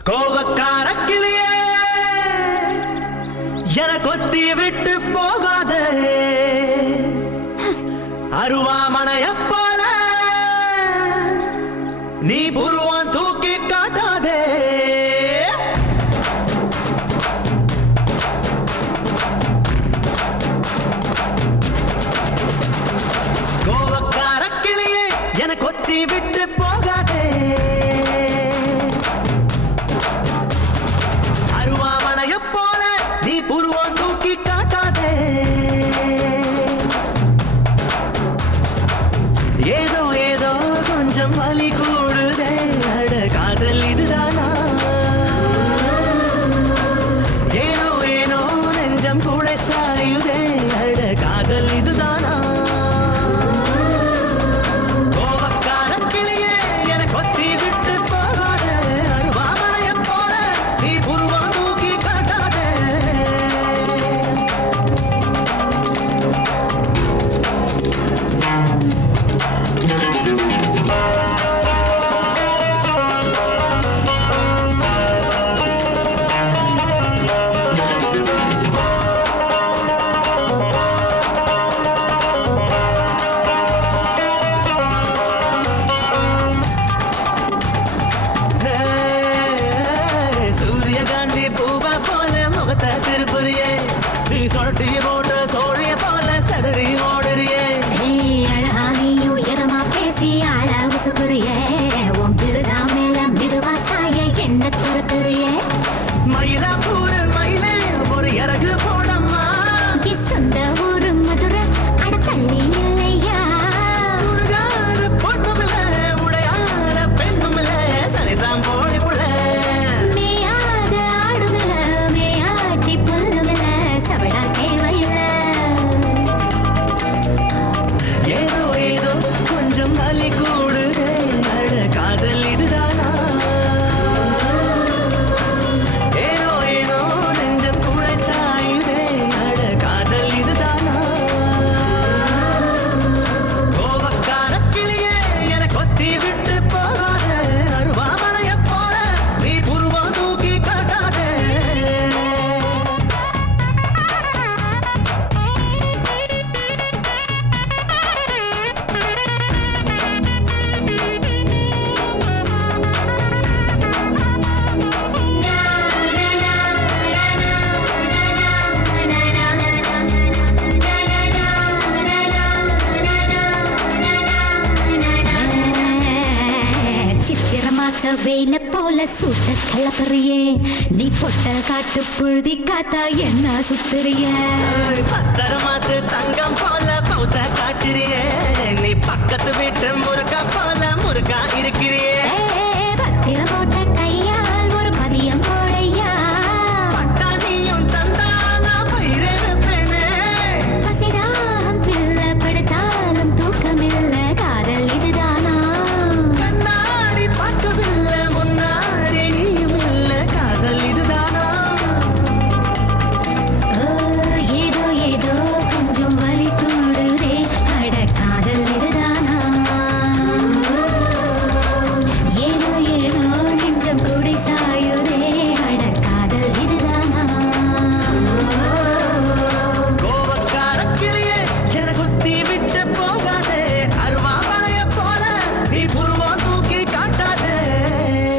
கோவக்கார கிளியே என கொத்தி விட்டு போகாதே அருவாமனைய போல நீ புருவான் தூக்கி காட்டாதே கோவக்கார கிளியே என கொத்தி விட்டு போகாதே அருவாமனைய போல நீ புருவான் தூக்கி காட்டாதே ஏதோ ஏதோ கொஞ்சம் வலி கூடுதே அட காதல் இதுதானா ஏனோ ஏனோ நெஞ்சம் கூட சாயுதே அட காதல் இதுதானா கோவக்கார கிளியே என கொத்தி விட்டு போகாதே அருவாமனைய போல நீ புருவான் தூக்கி காட்டாதே சூரியகாந்தி பூவா போல முகத்தை திருப்புறியே நீ சொட்டி போட்ட சோழிய போல சதறி ஓடுறியே அழகானியும் எதமா பேசி ஆள உசுப்புறியே உன் திருதா மேல மெதுவா சாய என்ன துரத்துறியே மயிலா பூர மயிலே ஒரு இறகு போடம்மா சொந்த ஊரு மதுரை அட தள்ளி இல்லையா உருகாத பொண்ணுமில்ல உடையாத பெண்ணுமில்ல சரிதான் போடி புள்ள மேயாத ஆடுமில்ல மேயாட்டி புல்லுமில்ல சபடா தேவையில்ல ஏதோ ஏதோ கொஞ்சம் வலி கூடுதே அட காதல் இதுதானா ஏனோ ஏனோ நெஞ்சம் கூட சாயுதே அட காதல் இதுதானா கோவக்கார கிளியே என கொத்தி விட்டு போகாதே அருவாமனைய போல நீ புருவான் தூக்கி காட்டாதே சித்திர மாச வெயில போல சுட்ட கலப்பறியே நீ பொட்ட காட்டு புழுதி காத்தா என்ன சுத்துறிய பத்தரமாத்து தங்கம் போல பௌச காட்டுறியே நீ பக்கத்து வீட்டு முருகா போல முருகா இருக்கிறியே